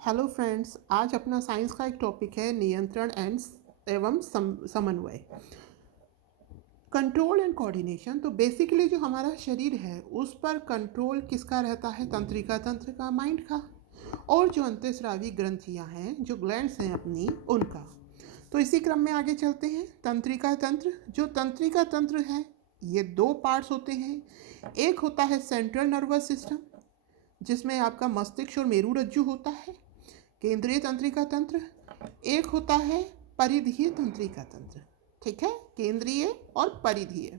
Hello friends, आज अपना science का एक टॉपिक है नियंत्रण एवं समन्वय, कंट्रोल एंड कोऑर्डिनेशन। तो बेसिकली जो हमारा शरीर है उस पर कंट्रोल किसका रहता है? तंत्रिका तंत्र का, माइंड का। और जो अंतःस्रावी ग्रंथियां हैं, जो ग्लैंड्स हैं अपनी, उनका। तो इसी क्रम में आगे चलते हैं। तंत्रिका तंत्र, जो तंत्रिका तंत्र है ये दो पार्ट्स होते हैं। एक होता है सेंट्रल नर्वस सिस्टम, जिसमें आपका मस्तिष्क और मेरू रज्जु होता है, केंद्रीय तंत्रिका तंत्र। एक होता है परिधीय तंत्रिका तंत्र। ठीक है, केंद्रीय और परिधीय।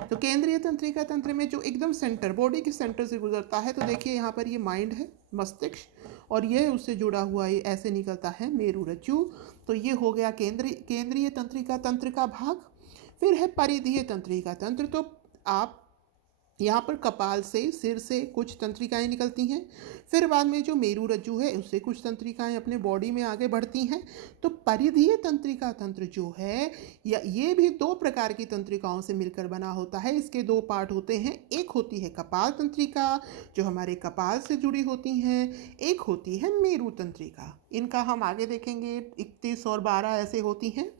तो केंद्रीय तंत्रिका तंत्र में जो एकदम सेंटर, बॉडी के सेंटर से गुजरता है, तो देखिए यहाँ पर ये माइंड है, मस्तिष्क, और ये उससे जुड़ा हुआ ये ऐसे निकलता है मेरू रज्जु। तो ये हो गया केंद्रीय तंत्रिका तंत्र का भाग। फिर है परिधीय तंत्रिका तंत्र। तो आप यहाँ पर कपाल से, सिर से कुछ तंत्रिकाएं निकलती हैं। फिर बाद में जो मेरू रज्जु है उससे कुछ तंत्रिकाएं अपने बॉडी में आगे बढ़ती हैं। तो परिधीय तंत्रिका तंत्र जो है, या ये भी दो प्रकार की तंत्रिकाओं से मिलकर बना होता है। इसके दो पार्ट होते हैं। एक होती है कपाल तंत्रिका, जो हमारे कपाल से जुड़ी होती हैं। एक होती है मेरू तंत्रिका। इनका हम आगे देखेंगे, 31 और 12 ऐसे होती हैं।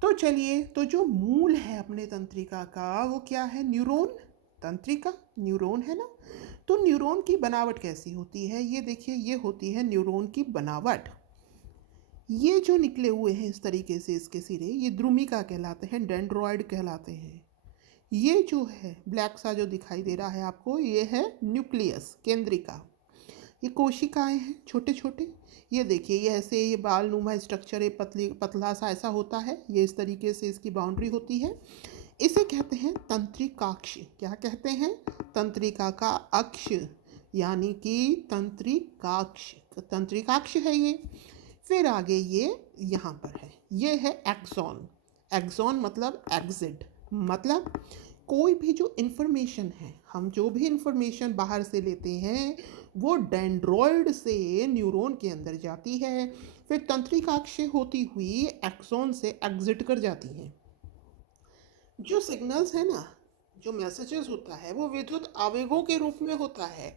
तो चलिए, तो जो मूल है अपने तंत्रिका का वो क्या है? न्यूरॉन। तंत्रिका न्यूरॉन है ना। तो न्यूरॉन की बनावट कैसी होती है? ये देखिए, ये होती है न्यूरॉन की बनावट। ये जो निकले हुए हैं इस तरीके से इसके सिरे, ये द्रुमिका कहलाते हैं, डेंड्रॉइड कहलाते हैं। ये जो है ब्लैक सा जो दिखाई दे रहा है आपको, ये है न्यूक्लियस, केंद्रिका। ये कोशिकाएं हैं छोटे छोटे। ये देखिए, ये ऐसे, ये बाल नुमा स्ट्रक्चर, ये पतला सा ऐसा होता है। ये इस तरीके से इसकी बाउंड्री होती है। इसे कहते हैं तंत्रिकाक्ष। क्या कहते हैं? तंत्रिका का अक्ष, यानी कि तंत्रिकाक्ष। तंत्रिकाक्ष है ये। फिर आगे ये यहाँ पर है, ये है एक्सॉन। एक्सॉन मतलब एग्जिट, मतलब कोई भी जो इन्फॉर्मेशन है, हम जो भी इन्फॉर्मेशन बाहर से लेते हैं वो डेंड्रॉइड से न्यूरॉन के अंदर जाती है। फिर तंत्रिकाक्ष से होती हुई एक्सॉन से एग्जिट कर जाती हैं। जो सिग्नल्स है ना, जो मैसेजेस होता है, वो विद्युत आवेगों के रूप में होता है।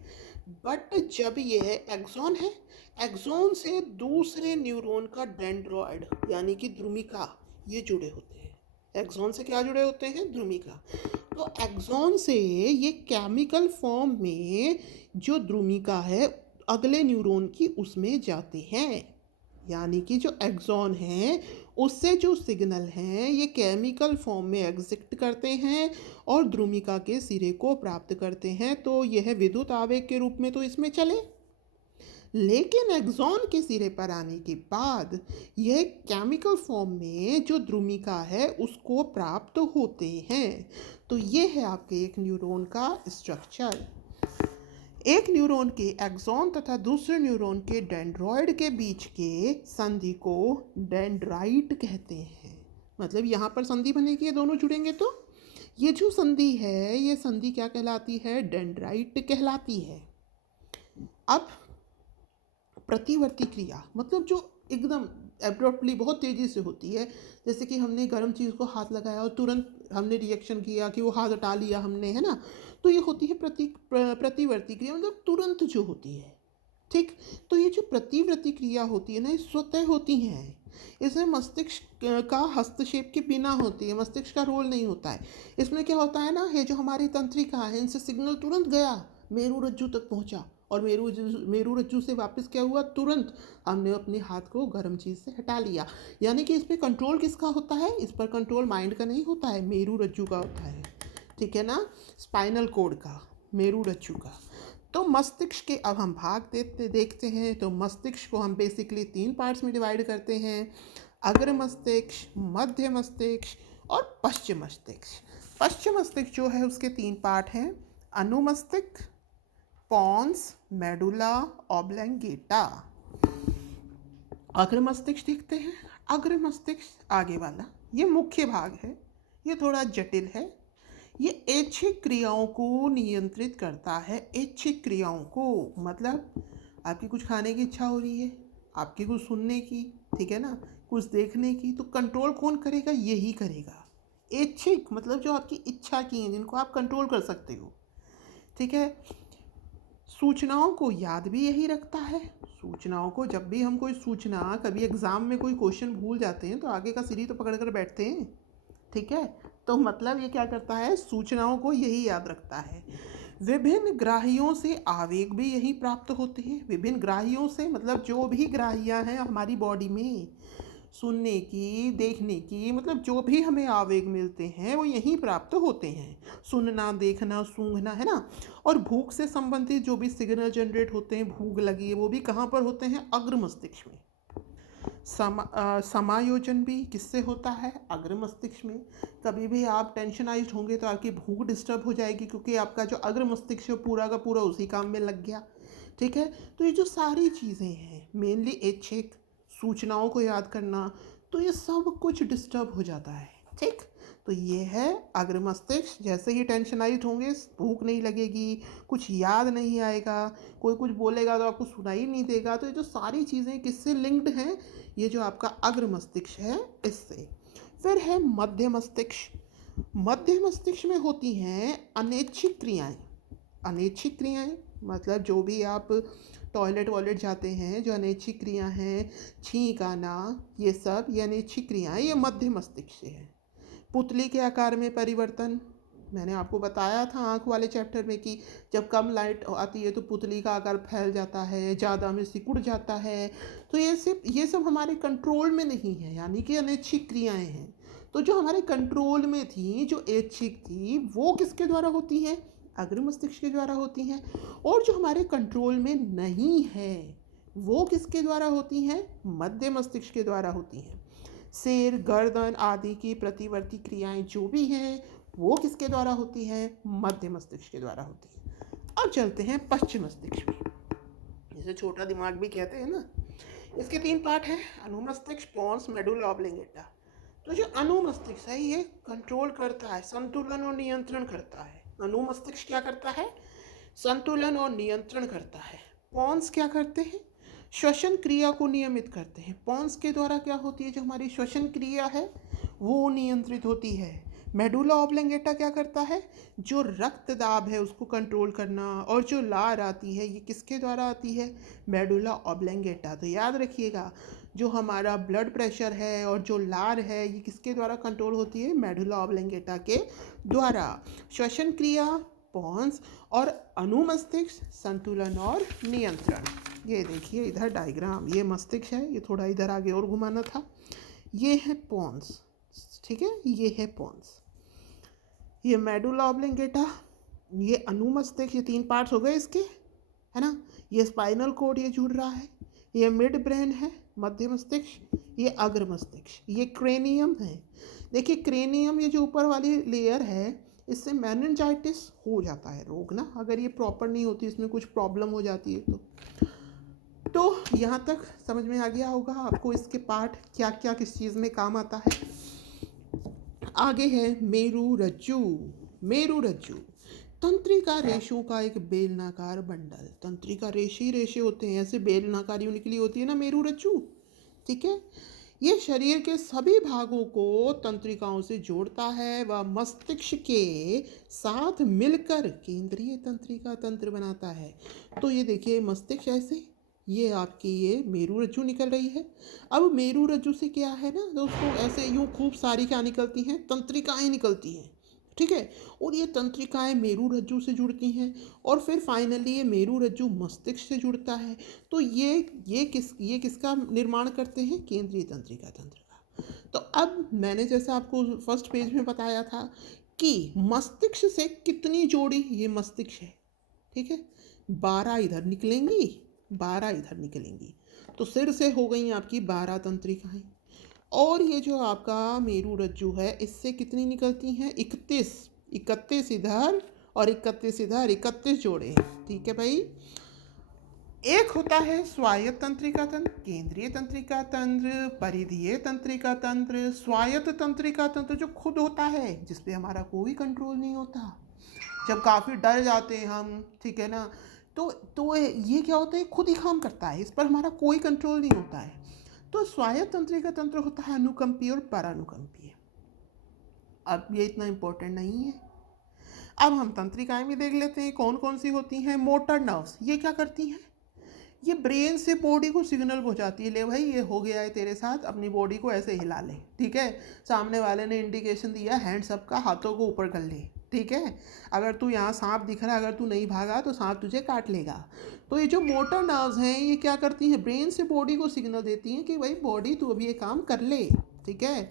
बट जब ये एक्सॉन है, एक्सॉन से दूसरे न्यूरॉन का डेंड्रॉइड, यानी कि द्रुमिका, ये जुड़े होते हैं। एक्सॉन से क्या जुड़े होते हैं? द्रुमिका। तो एक्सॉन से ये केमिकल फॉर्म में जो द्रुमिका है अगले न्यूरॉन की, उसमें जाते हैं। यानी कि जो एक्सॉन है उससे जो सिग्नल हैं ये केमिकल फॉर्म में एग्जिट करते हैं और द्रुमिका के सिरे को प्राप्त करते हैं। तो यह विद्युत आवेग के रूप में तो इसमें चले, लेकिन एक्सॉन के सिरे पर आने के बाद यह केमिकल फॉर्म में जो द्रुमिका है उसको प्राप्त होते हैं। तो ये है आपके एक न्यूरॉन का स्ट्रक्चर। एक न्यूरॉन के एक्सॉन तथा दूसरे न्यूरॉन के डेंड्रॉइड के बीच के संधि को डेंड्राइट कहते हैं। मतलब यहाँ पर संधि बनेगी, ये दोनों जुड़ेंगे तो ये जो संधि है, ये संधि क्या कहलाती है? डेंड्राइट कहलाती है। अब प्रतिवर्ती क्रिया, मतलब जो एकदम एब्रप्टली, बहुत तेज़ी से होती है। जैसे कि हमने गर्म चीज़ को हाथ लगाया और तुरंत हमने रिएक्शन किया कि वो हाथ हटा लिया हमने, है ना। तो ये होती है प्रतिवर्ती क्रिया, मतलब तुरंत जो होती है। ठीक। तो ये जो प्रतिवर्ती क्रिया होती है ना, ये स्वतः होती हैं। इसमें मस्तिष्क का हस्तक्षेप के बिना होती है, मस्तिष्क का रोल नहीं होता है। इसमें क्या होता है ना, ये जो हमारी तंत्रिका है, इनसे सिग्नल तुरंत गया, मेरू रज्जु तक पहुंचा, और मेरू रज्जु से वापस क्या हुआ? तुरंत हमने अपने हाथ को गर्म चीज़ से हटा लिया। यानी कि इस पर कंट्रोल किसका होता है? इस पर कंट्रोल माइंड का नहीं होता है, मेरू रज्जु का होता है। ठीक है ना, स्पाइनल कोड का, मेरू रज्जु का। तो मस्तिष्क के अब हम भाग देखते हैं। तो मस्तिष्क को हम बेसिकली 3 पार्ट्स में डिवाइड करते हैं: अग्र मस्तिष्क, मध्य मस्तिष्क और पश्चिम मस्तिष्क। पश्चिम मस्तिष्क जो है उसके 3 पार्ट हैं: अनुमस्तिष्क, पॉन्स, मेडुला ऑब्लंगेटा। अग्र मस्तिष्क देखते हैं। अग्र मस्तिष्क आगे वाला, ये मुख्य भाग है, ये थोड़ा जटिल है। ये ऐच्छिक क्रियाओं को नियंत्रित करता है। ऐच्छिक क्रियाओं को मतलब आपकी कुछ खाने की इच्छा हो रही है, आपकी कुछ सुनने की, ठीक है ना, कुछ देखने की, तो कंट्रोल कौन करेगा? यही करेगा। ऐच्छिक मतलब जो आपकी इच्छा की हैं, जिनको आप कंट्रोल कर सकते हो। ठीक है। सूचनाओं को याद भी यही रखता है। सूचनाओं को जब भी हम कोई सूचना कभी एग्ज़ाम में कोई क्वेश्चन भूल जाते हैं तो आगे का सीढ़ी तो पकड़ कर बैठते हैं। ठीक है, तो मतलब ये क्या करता है, सूचनाओं को यही याद रखता है। विभिन्न ग्राहियों से आवेग भी यही प्राप्त होते हैं। विभिन्न ग्राहियों से मतलब जो भी ग्राहियाँ हैं हमारी बॉडी में, सुनने की, देखने की, मतलब जो भी हमें आवेग मिलते हैं वो यहीं प्राप्त होते हैं। सुनना, देखना, सूंघना, है ना। और भूख से संबंधित जो भी सिग्नल जनरेट होते हैं, भूख लगी है, वो भी कहाँ पर होते हैं, अग्र मस्तिष्क में। समायोजन भी किससे होता है, अग्र मस्तिष्क में। कभी भी आप टेंशनाइज्ड होंगे तो आपकी भूख डिस्टर्ब हो जाएगी, क्योंकि आपका जो अग्र मस्तिष्क है पूरा का पूरा उसी काम में लग गया। ठीक है, तो ये जो सारी चीज़ें हैं, मेनली ऐच्छिक, सूचनाओं को याद करना, तो ये सब कुछ डिस्टर्ब हो जाता है। ठीक, तो ये है अग्र मस्तिष्क। जैसे ही टेंशनाइज होंगे, भूख नहीं लगेगी, कुछ याद नहीं आएगा, कोई कुछ बोलेगा तो आपको सुनाई नहीं देगा। तो ये जो सारी चीज़ें किससे लिंक्ड हैं, ये जो आपका अग्र मस्तिष्क है इससे। फिर है मध्य मस्तिष्क। मध्य मस्तिष्क में होती हैं अनैच्छिक क्रियाएं। अनैच्छिक क्रियाएं मतलब जो भी आप टॉयलेट वॉयलेट जाते हैं, जो अनैच्छिक क्रिया हैं, छींक आना, ये सब, ये अनैच्छिक क्रियाएं, ये मध्य मस्तिष्क से है। पुतली के आकार में परिवर्तन, मैंने आपको बताया था आँख वाले चैप्टर में कि जब कम लाइट आती है तो पुतली का आकार फैल जाता है, ज़्यादा में सिकुड़ जाता है। तो ये सब हमारे कंट्रोल में नहीं है, यानी कि अनैच्छिक क्रियाएं हैं। तो जो हमारे कंट्रोल में थी, जो ऐच्छिक थी, वो किसके द्वारा होती हैं, अग्र मस्तिष्क के द्वारा होती हैं। और जो हमारे कंट्रोल में नहीं है वो किसके द्वारा होती हैं, मध्य मस्तिष्क के द्वारा होती हैं। सिर, गर्दन आदि की प्रतिवर्ती क्रियाएं जो भी हैं वो किसके द्वारा होती हैं, मध्य मस्तिष्क के द्वारा होती हैं। अब चलते हैं पश्चिम मस्तिष्क में, जिसे छोटा दिमाग भी कहते हैं ना। इसके 3 पार्ट हैं, अनुमस्तिष्क, पोन्स, मेडुला ऑब्लिंगेटा। तो जो अनुमस्तिष्क है ये कंट्रोल करता है, संतुलन और नियंत्रण करता है। अनुमस्तिष्क क्या करता है, संतुलन और नियंत्रण करता है। पोन्स क्या करते हैं, श्वसन क्रिया को नियमित करते हैं। पोन्स के द्वारा क्या होती है, जो हमारी श्वसन क्रिया है वो नियंत्रित होती है। मेडुला ऑब्लिंगेटा क्या करता है, जो रक्त दाब है उसको कंट्रोल करना। और जो लार आती है ये किसके द्वारा आती है, मेडुला ऑब्लिंगेटा। तो याद रखिएगा, जो हमारा ब्लड प्रेशर है और जो लार है ये किसके द्वारा कंट्रोल होती है, मेडुला ऑब्लिंगेटा के द्वारा। श्वसन क्रिया पोन्स और अनुमस्तिष्क संतुलन और नियंत्रण। ये देखिए इधर डायग्राम, ये मस्तिष्क है, ये थोड़ा इधर आगे और घुमाना था। ये है पोन्स, ठीक है, ये है पोन्स, ये मेडुला ऑब्लिंगेटा, ये अनुमस्तिष्क, ये 3 पार्ट्स हो गए इसके, है ना। ये स्पाइनल कोड ये जुड़ रहा है, ये मिड ब्रेन है मध्य मस्तिष्क, ये अग्र मस्तिष्क, ये क्रेनियम है। देखिए क्रेनियम, ये जो ऊपर वाली लेयर है, इससे मेनिंजाइटिस हो जाता है रोग ना, अगर ये प्रॉपर नहीं होती, इसमें कुछ प्रॉब्लम हो जाती है तो यहाँ तक समझ में आ गया होगा आपको इसके पार्ट क्या क्या किस चीज़ में काम आता है। आगे है मेरु रज्जु। मेरु रज्जु तंत्रिका रेशों का एक बेलनाकार बंडल। तंत्रिका रेशे ही रेशे होते हैं, ऐसे बेलनाकारी निकली होती है ना मेरु रज्जु। ठीक है, ये शरीर के सभी भागों को तंत्रिकाओं से जोड़ता है व मस्तिष्क के साथ मिलकर केंद्रीय तंत्रिका तंत्र बनाता है। तो ये देखिए मस्तिष्क ऐसे, ये आपकी ये मेरु रज्जु निकल रही है। अब मेरु रज्जु से क्या है ना दोस्तों, ऐसे यूँ खूब सारी क्या निकलती हैं, तंत्रिकाएं निकलती हैं। ठीक है, और ये तंत्रिकाएं मेरु रज्जु से जुड़ती हैं और फिर फाइनली ये मेरु रज्जु मस्तिष्क से जुड़ता है। तो ये किसका निर्माण करते हैं, केंद्रीय तंत्रिका तंत्र का। तो अब मैंने जैसा आपको फर्स्ट पेज में बताया था कि मस्तिष्क से कितनी जोड़ी, ये मस्तिष्क है, ठीक है, 12 इधर निकलेंगी, 12 इधर निकलेंगी। तो सिर से हो गई आपकी 12 तंत्रिकाएं। और ये जो आपका मेरु रज्जु है इससे कितनी निकलती हैं, 31। 31 इधर और 31 इधर, 31 जोड़े। ठीक है भाई। एक होता है स्वायत्त तंत्रिका तंत्र, केंद्रीय तंत्रिका तंत्र, परिधीय तंत्रिका तंत्र। स्वायत्त तंत्रिका तंत्र जो खुद होता है, जिसपे हमारा कोई कंट्रोल नहीं होता, जब काफ़ी डर जाते हैं हम, ठीक है ना, तो ये क्या होता है, खुद ही काम करता है, इस पर हमारा कोई कंट्रोल नहीं होता है। तो स्वायत्त तंत्रिका तंत्र होता है अनुकंपीय और परानुकंपीय। अब ये इतना इम्पोर्टेंट नहीं है। अब हम तंत्रिकाएं भी देख लेते हैं कौन कौन सी होती हैं। मोटर नर्व्स, ये क्या करती हैं? ये ब्रेन से बॉडी को सिग्नल पहुंचाती है, ले भाई ये हो गया है तेरे साथ, अपनी बॉडी को ऐसे हिला ले, ठीक है। सामने वाले ने इंडिकेशन दिया हैंड्स अप का, हाथों को ऊपर कर ले, ठीक है। अगर तू यहाँ सांप दिख रहा है, अगर तू नहीं भागा तो सांप तुझे काट लेगा। तो ये जो मोटर नर्व्स हैं ये क्या करती हैं, ब्रेन से बॉडी को सिग्नल देती हैं कि भाई बॉडी तू अभी ये काम कर ले, ठीक है।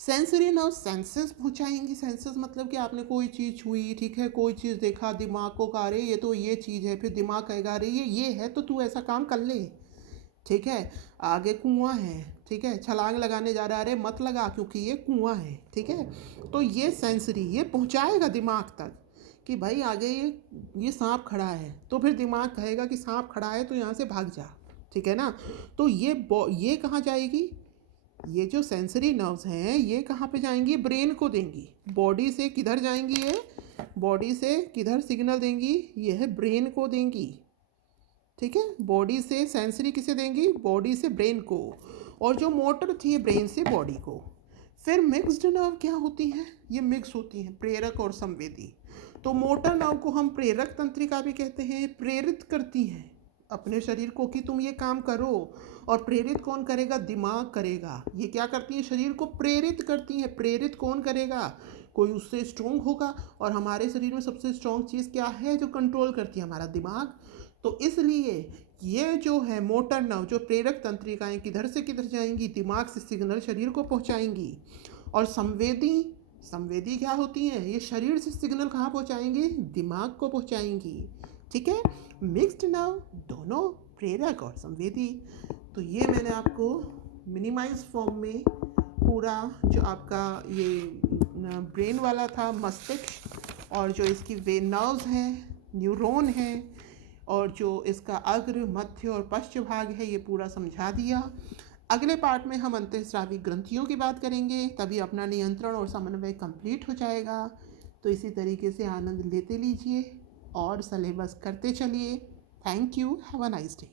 सेंसरी नर्व सेंसेस पहुंचाएंगी। सेंसेस मतलब कि आपने कोई चीज़ छुई, ठीक है, कोई चीज़ देखा, दिमाग को कहा रे ये तो ये चीज़ है, फिर दिमाग कहेगा रे ये है तो तू ऐसा काम कर ले, ठीक है। आगे कुआं है, ठीक है, छलांग लगाने जा रहा है, अरे मत लगा क्योंकि ये कुआं है, ठीक है। तो ये सेंसरी ये पहुंचाएगा दिमाग तक कि भाई आगे ये सांप खड़ा है, तो फिर दिमाग कहेगा कि सांप खड़ा है तो यहाँ से भाग जा, ठीक है ना। तो ये कहाँ जाएगी, ये जो सेंसरी नर्व्स हैं ये कहाँ पे जाएंगी, ब्रेन को देंगी। बॉडी से किधर जाएंगी, ये बॉडी से किधर सिग्नल देंगी, ये है ब्रेन को देंगी, ठीक है। बॉडी से सेंसरी किसे देंगी, बॉडी से ब्रेन को, और जो मोटर थी ब्रेन से बॉडी को। फिर मिक्स्ड नर्व क्या होती हैं, ये मिक्स होती हैं, प्रेरक और संवेदी। तो मोटर नर्व को हम प्रेरक तंत्रिका भी कहते हैं, प्रेरित करती हैं अपने शरीर को कि तुम ये काम करो। और प्रेरित कौन करेगा, दिमाग करेगा। ये क्या करती है, शरीर को प्रेरित करती है। प्रेरित कौन करेगा, कोई उससे स्ट्रोंग होगा। और हमारे शरीर में सबसे स्ट्रोंग चीज़ क्या है जो कंट्रोल करती है, हमारा दिमाग। तो इसलिए ये जो है मोटर नर्व, जो प्रेरक तंत्रिकाएं किधर से किधर जाएंगी, दिमाग से सिग्नल शरीर को पहुंचाएंगी। और संवेदी, संवेदी क्या होती हैं, ये शरीर से सिग्नल कहाँ पहुंचाएंगी, दिमाग को पहुंचाएंगी, ठीक है। मिक्स्ड नर्व दोनों प्रेरक और संवेदी। तो ये मैंने आपको मिनिमाइज फॉर्म में पूरा जो आपका ये ब्रेन वाला था, मस्तिष्क, और जो इसकी वे नर्व्स हैं, न्यूरॉन हैं, और जो इसका अग्र मध्य और पश्च भाग है, ये पूरा समझा दिया। अगले पार्ट में हम अंतःस्रावी ग्रंथियों की बात करेंगे, तभी अपना नियंत्रण और समन्वय कंप्लीट हो जाएगा। तो इसी तरीके से आनंद लेते लीजिए और सिलेबस करते चलिए। Thank you, have a nice day.